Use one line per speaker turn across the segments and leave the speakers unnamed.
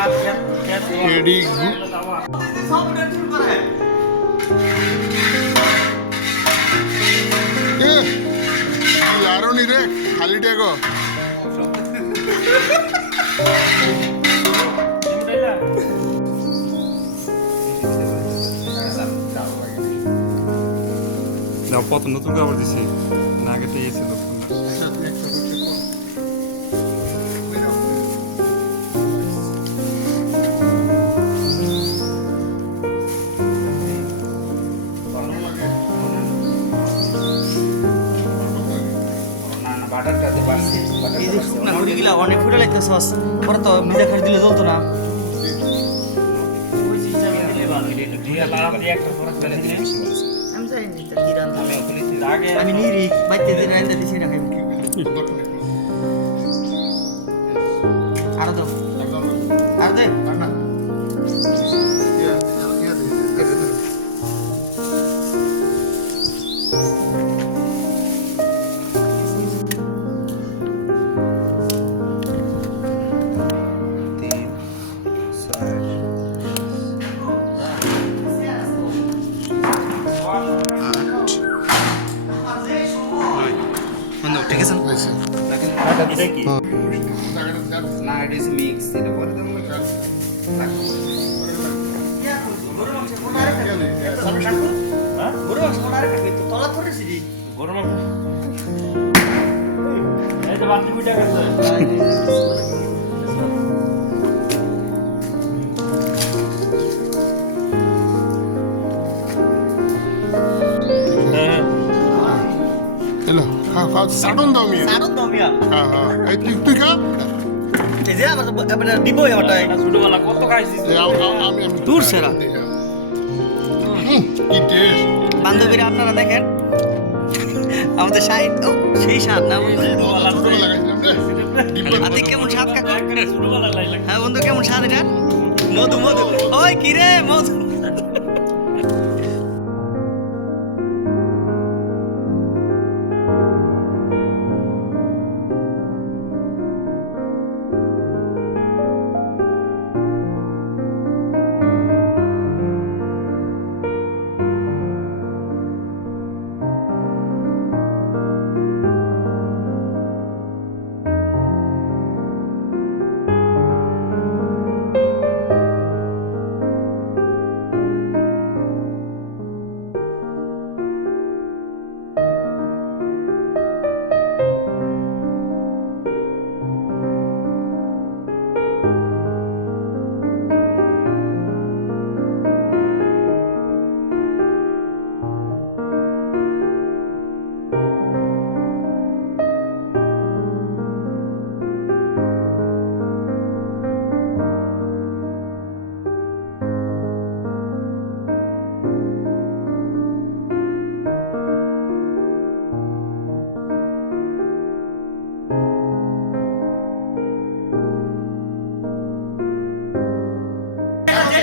Teddy লারণী রে খালি টেগো
না কত নতুন কাপড় দিছে না আগে
তো ইয়ে ছিল অনেক ফুটে লাগতেছস পরে তো মেজা খাস দিলে জ্বলতো না। আমি নিরি বাইতে দিন আইতে দিছি না খাইব
না এটা হচ্ছে মিক্স এটা পরে দেবো
গরম মাংস মনে আরেকটা খাইতো তলা
সাডন দাও মিয়া
আরও দাও মিয়া
হ্যাঁ হ্যাঁ। এই তুই খা।
এই যে আমার মানে দিবই আমারটাই
এই আও আও আমি
দূর সেরা।
কি টেস্ট।
বান্ধবীরা আপনারা দেখেন। আমাদের সাইড ও সেই স্বাদ না
ছোটবেলা
আপনি কেমন স্বাদ কাকু? হ্যাঁ বন্ধু কেমন স্বাদ এটা? মধু মধু। ওই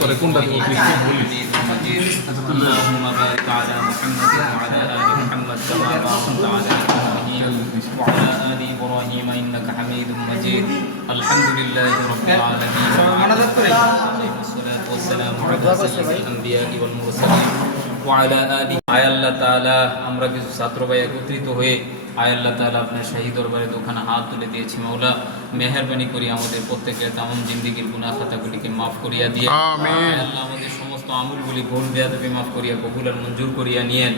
পরে কোনটা দেবো
اللهم بارك على محمد وعلى ال محمد كما باركت على ابراهيم وعلى ال ابراهيم انك حميد مجيد الحمد لله رب العالمين عليه الصلاه والسلام على سيد الانبياء والمرسلين وعلى اله আয় আল্লাহ তাআলা আমরা কিছু ছাত্র ভাই একত্রিত হয়ে আয় আল্লাহ তাআলা আপনার শাহী দরবারে দোকানে হাত তুলে দিয়েছি মাওলা। মেহেরবানি করি আমাদের প্রত্যেকের তামাম জিন্দিগির গুনাহ খাতাগুলিকে মাফ করিয়া দিয়ে। আল্লাহ আমাদের সমস্ত আমলগুলি ভুল বেয়াদবি মাফ করিয়া কবুল আর মঞ্জুর করিয়া নিয়েন।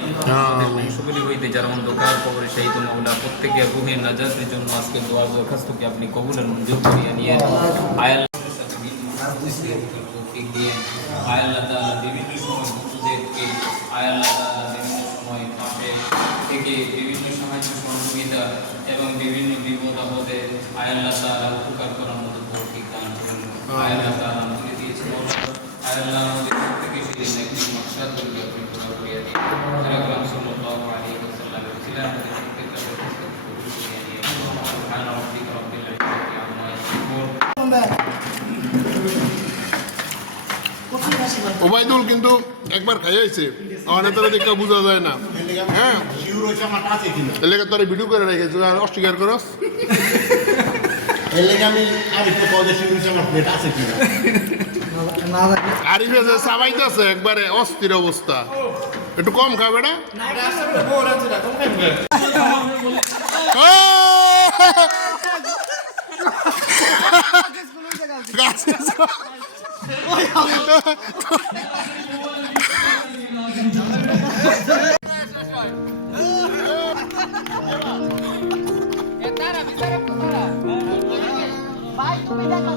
বংশগুলি হইতে যারা অন্ধকার কবরে শহীদ মাওলা প্রত্যেকের রুহের নাজাতের জন্য আজকে দোয়া দরখাস্তকে আপনি কবুল আর মঞ্জুর করিয়া নিয়েন। আয় আল্লাহ দিয়ে আয় আল্লাহ তাআলা বিভিন্ন সময় বন্ধুদেরকে আয় আল্লাহ বিভিন্ন সময় পাশে আমাদেরকে বিভিন্ন সাহায্য সহযোগিতা এবং বিভিন্ন বিপদ আপদে আয়াল্লাহ তাআলা উপকার করার মতো তৌফিক দান করুন আয়াল্লাহ দিয়েছে আয়াল্লাহ আমাদের সেদিন একটি মকসাদ আপনি পুরা করিয়া দিন ওয়াসাল্লাম ছিলেন আমাদের
ওবায়দুল কিন্তু একবার খাইয়াছে আমার নেতারা দেখে বোঝা যায় না হ্যাঁ এলাকা তোর ভিডিও করে রেখেছো আর অস্বীকার করস?
এর লেগে আমি পদে শুরু আমার প্লেট আছে কিনা।
আরিফে যে সাবাইতেছে একবারে অস্থির অবস্থা। একটু কম খাবে না
তুমি দেখো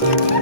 কারা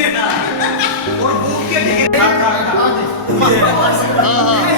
गिरना और
भूख के भी गिरना हाँ हाँ।